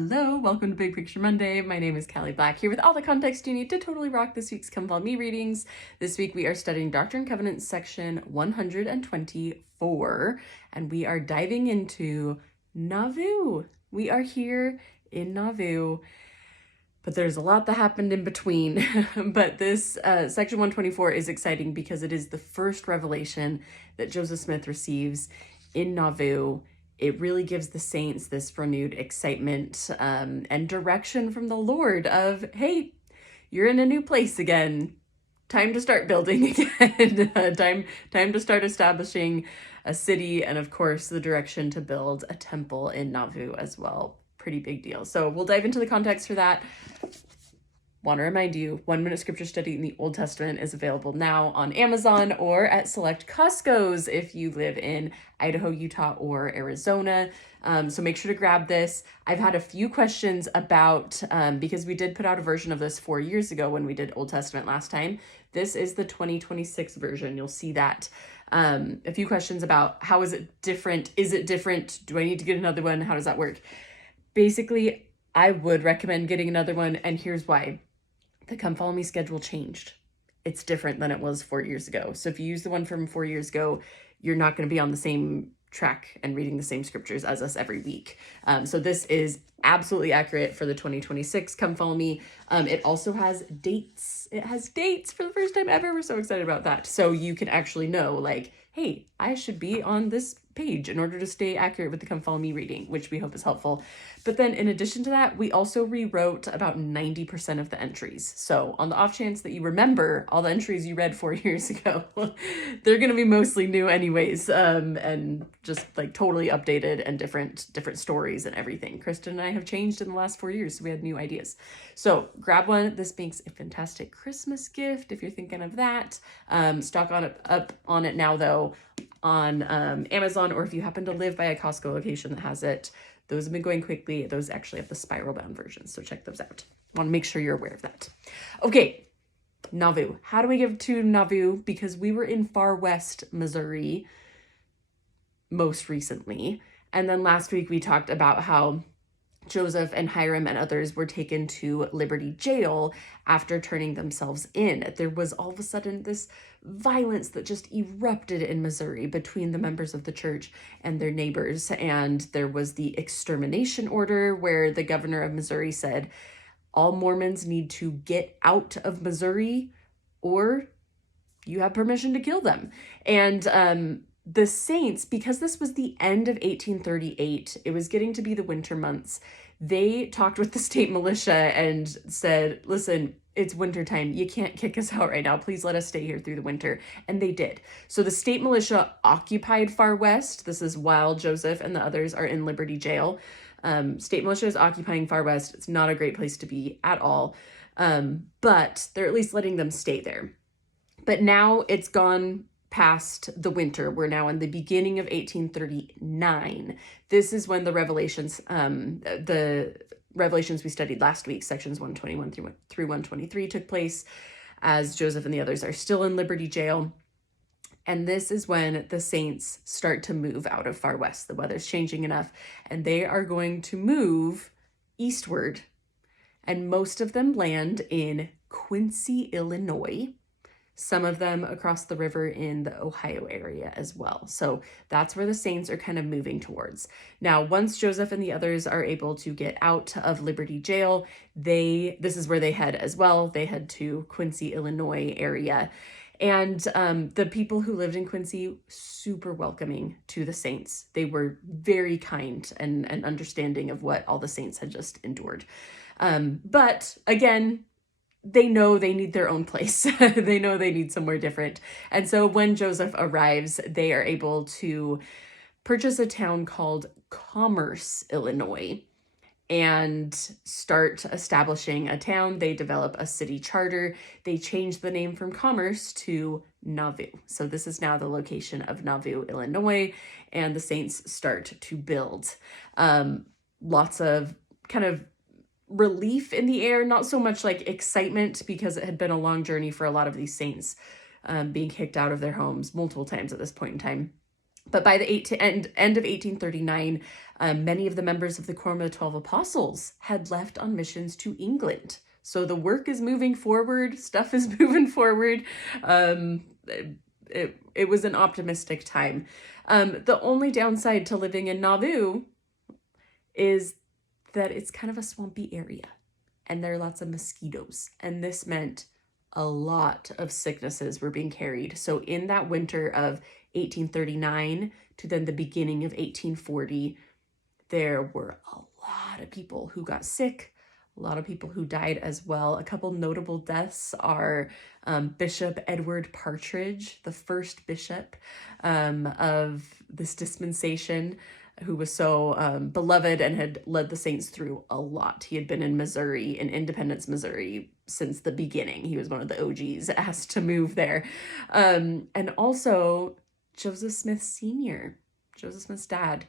Hello, welcome to Big Picture Monday. My name is Cali Black, here with all the context you need to totally rock this week's Come Follow Me readings. This week we are studying Doctrine and Covenants section 124, and we are diving into Nauvoo. We are here in Nauvoo, but there's a lot that happened in between. But this section 124 is exciting because it is the first revelation that Joseph Smith receives in Nauvoo. It really gives the saints this renewed excitement and direction from the Lord of, hey, you're in a new place again. Time to start building again. Time to start establishing a city, and of course the direction to build a temple in Nauvoo as well. Pretty big deal. So we'll dive into the context for that. Want to remind you, 1 Minute Scripture Study in the Old Testament is available now on Amazon or at select Costco's if you live in Idaho, Utah, or Arizona. So make sure to grab this. I've had a few questions about, because we did put out a version of this 4 years ago when we did Old Testament last time. This is the 2026 version. You'll see that. A few questions about how is it different? Is it different? Do I need to get another one? How does that work? Basically, I would recommend getting another one, and here's why. The Come Follow Me schedule changed. It's different than it was 4 years ago. So if you use the one from 4 years ago, you're not going to be on the same track and reading the same scriptures as us every week. So this is absolutely accurate for the 2026 Come Follow Me. It also has dates. It has dates for the first time ever. We're so excited about that. So you can actually know, like, hey, I should be on this page in order to stay accurate with the Come Follow Me reading, which we hope is helpful. But then in addition to that, we also rewrote about 90% of the entries. So on the off chance that you remember all the entries you read 4 years ago, they're going to be mostly new anyways, and just like totally updated and different stories and everything. Kristen and I have changed in the last 4 years, so we had new ideas. So grab one. This makes a fantastic Christmas gift if you're thinking of that. Stock up on it now though on Amazon, or if you happen to live by a Costco location that has it. Those have been going quickly. Those actually have the spiral bound versions, so check those out. Want to make sure you're aware of that. Okay, Nauvoo. How do we get to Nauvoo? Because we were in far west Missouri most recently, and then last week we talked about how Joseph and Hiram and others were taken to Liberty Jail after turning themselves in. There was all of a sudden this violence that just erupted in Missouri between the members of the church and their neighbors. And there was the extermination order where the governor of Missouri said, all Mormons need to get out of Missouri or you have permission to kill them. And the saints, because this was the end of 1838, it was getting to be the winter months, they talked with the state militia and said, listen, it's wintertime. You can't kick us out right now. Please let us stay here through the winter. And they did. So the state militia occupied Far West. This is while Joseph and the others are in Liberty Jail. State militia is occupying Far West. It's not a great place to be at all. But they're at least letting them stay there. But now it's gone past the winter. We're now in the beginning of 1839. This is when the revelations we studied last week, sections 121 through 123, took place, as Joseph and the others are still in Liberty Jail. And this is when the saints start to move out of Far West. The weather's changing enough, and they are going to move eastward. And most of them land in Quincy, Illinois. Some of them across the river in the Ohio area as well. So that's where the saints are kind of moving towards. Now, once Joseph and the others are able to get out of Liberty Jail, this is where they head as well. They head to Quincy, Illinois area. And the people who lived in Quincy, super welcoming to the saints. They were very kind and understanding of what all the saints had just endured. But again, they know they need their own place. They know they need somewhere different. And so when Joseph arrives, they are able to purchase a town called Commerce, Illinois, and start establishing a town. They develop a city charter. They change the name from Commerce to Nauvoo. So this is now the location of Nauvoo, Illinois, and the saints start to build. Lots of kind of relief in the air, not so much like excitement, because it had been a long journey for a lot of these saints, being kicked out of their homes multiple times at this point in time. But by the end of 1839, many of the members of the Quorum of the 12 Apostles had left on missions to England. So the work is moving forward, stuff is moving forward. It was an optimistic time. The only downside to living in Nauvoo is that it's kind of a swampy area and there are lots of mosquitoes. And this meant a lot of sicknesses were being carried. So in that winter of 1839 to then the beginning of 1840, there were a lot of people who got sick, a lot of people who died as well. A couple notable deaths are Bishop Edward Partridge, the first bishop of this dispensation, who was so beloved and had led the saints through a lot. He had been in Missouri, in Independence, Missouri, since the beginning. He was one of the OGs asked to move there. And also Joseph Smith Sr., Joseph Smith's dad,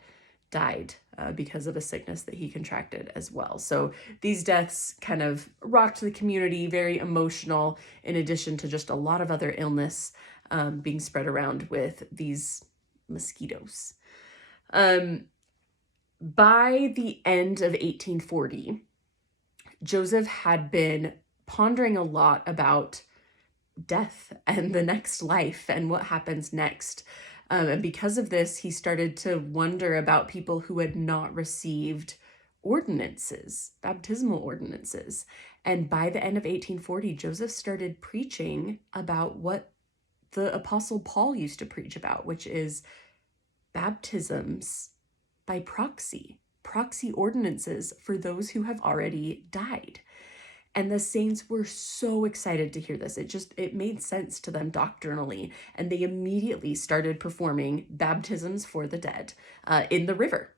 died because of a sickness that he contracted as well. So these deaths kind of rocked the community, very emotional, in addition to just a lot of other illness being spread around with these mosquitoes. By the end of 1840, Joseph had been pondering a lot about death and the next life and what happens next. And because of this, he started to wonder about people who had not received ordinances, baptismal ordinances. And by the end of 1840, Joseph started preaching about what the Apostle Paul used to preach about, which is baptisms by proxy ordinances for those who have already died. And the saints were so excited to hear this. It made sense to them doctrinally. And they immediately started performing baptisms for the dead in the river.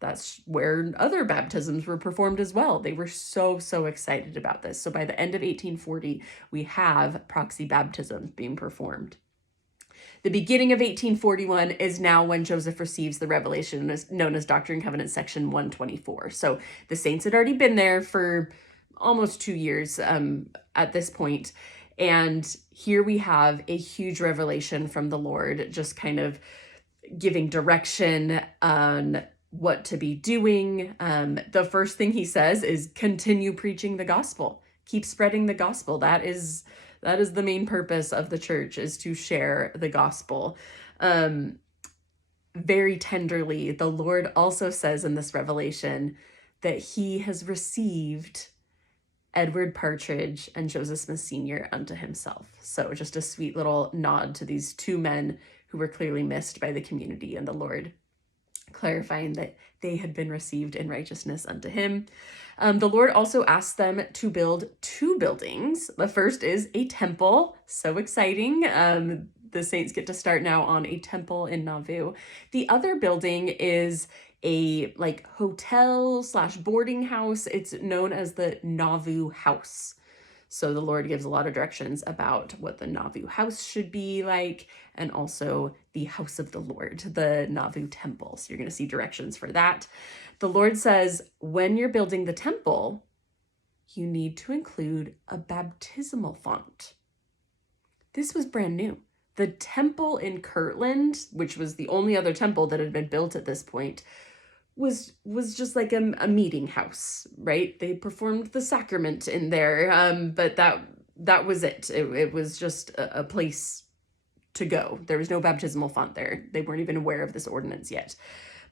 That's where other baptisms were performed as well. They were so excited about this. So by the end of 1840, we have proxy baptisms being performed. The beginning of 1841 is now when Joseph receives the revelation known as Doctrine and Covenants, section 124. So the saints had already been there for almost 2 years at this point. And here we have a huge revelation from the Lord, just kind of giving direction on what to be doing. The first thing he says is continue preaching the gospel, keep spreading the gospel. That is the main purpose of the church, is to share the gospel. Very tenderly, the Lord also says in this revelation that he has received Edward Partridge and Joseph Smith Sr. unto himself. So just a sweet little nod to these two men who were clearly missed by the community, and the Lord clarifying that they had been received in righteousness unto him. The Lord also asked them to build 2 buildings. The first is a temple. So exciting. The saints get to start now on a temple in Nauvoo. The other building is a hotel / boarding house. It's known as the Nauvoo House. So the Lord gives a lot of directions about what the Nauvoo House should be like, and also the house of the Lord, the Nauvoo Temple. So you're going to see directions for that. The Lord says, when you're building the temple, you need to include a baptismal font. This was brand new. The temple in Kirtland, which was the only other temple that had been built at this point, was just like a meeting house, right? They performed the sacrament in there, but that was it. It was just a place to go. There was no baptismal font there. They weren't even aware of this ordinance yet.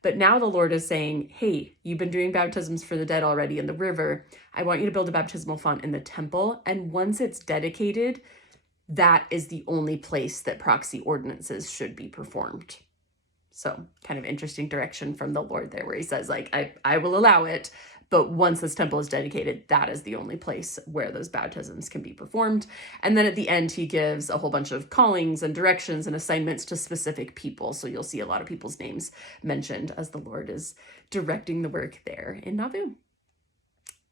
But now the Lord is saying, hey, you've been doing baptisms for the dead already in the river. I want you to build a baptismal font in the temple. And once it's dedicated, that is the only place that proxy ordinances should be performed. So kind of interesting direction from the Lord there, where he says, I will allow it, but once this temple is dedicated, that is the only place where those baptisms can be performed. And then at the end, he gives a whole bunch of callings and directions and assignments to specific people. So you'll see a lot of people's names mentioned as the Lord is directing the work there in Nauvoo.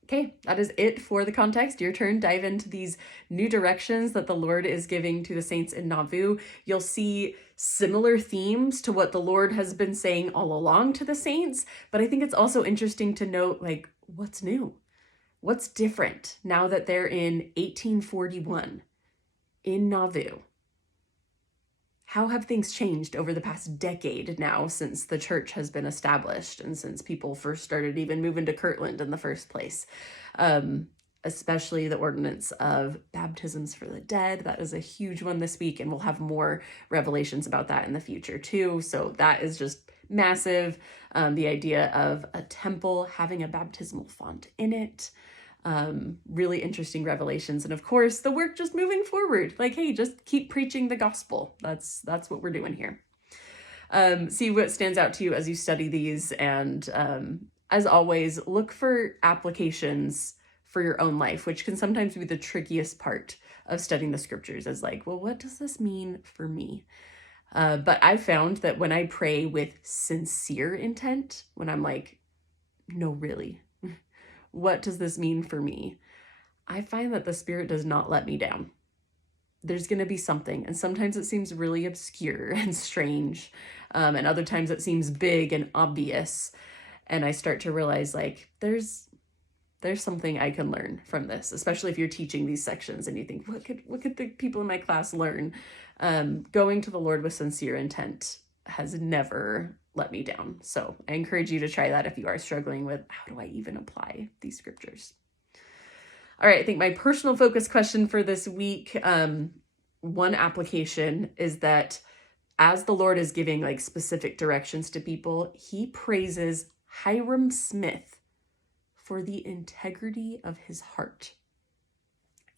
Okay, that is it for the context. Your turn. Dive into these new directions that the Lord is giving to the saints in Nauvoo. You'll see similar themes to what the Lord has been saying all along to the saints, but I think it's also interesting to note, what's new? What's different now that they're in 1841 in Nauvoo? how have things changed over the past decade now since the church has been established and since people first started even moving to Kirtland in the first place? Especially the ordinance of baptisms for the dead. That is a huge one this week, and we'll have more revelations about that in the future too. So that is just massive. The idea of a temple having a baptismal font in it. Really interesting revelations. And of course, the work just moving forward. Like, hey, just keep preaching the gospel. That's what we're doing here. See what stands out to you as you study these. And as always, look for applications for your own life, which can sometimes be the trickiest part of studying the scriptures, is like, well, what does this mean for me? But I've found that when I pray with sincere intent, when I'm like, no, really, what does this mean for me? I find that the Spirit does not let me down. There's going to be something, and sometimes it seems really obscure and strange, and other times it seems big and obvious, and I start to realize, like, there's something I can learn from this, especially if you're teaching these sections and you think, what could the people in my class learn? Going to the Lord with sincere intent has never let me down. So I encourage you to try that if you are struggling with, how do I even apply these scriptures? All right, I think my personal focus question for this week, one application is that as the Lord is giving like specific directions to people, he praises Hyrum Smith for the integrity of his heart.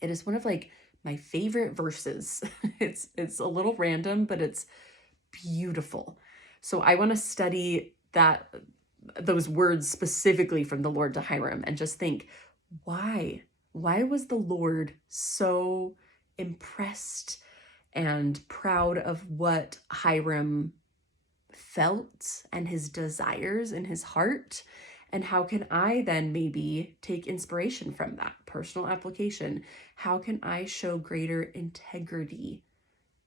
It is one of like my favorite verses. It's a little random, but it's beautiful. So I want to study those words specifically from the Lord to Hyrum and just think, why was the Lord so impressed and proud of what Hyrum felt and his desires in his heart? And how can I then maybe take inspiration from that personal application? How can I show greater integrity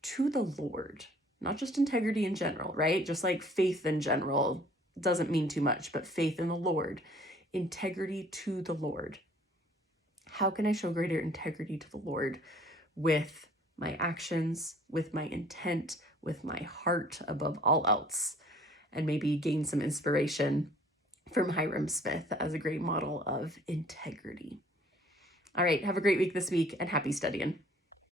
to the Lord? Not just integrity in general, right? Just like faith in general doesn't mean too much, but faith in the Lord, integrity to the Lord. How can I show greater integrity to the Lord with my actions, with my intent, with my heart above all else? And maybe gain some inspiration from Hyrum Smith as a great model of integrity. All right, have a great week this week and happy studying.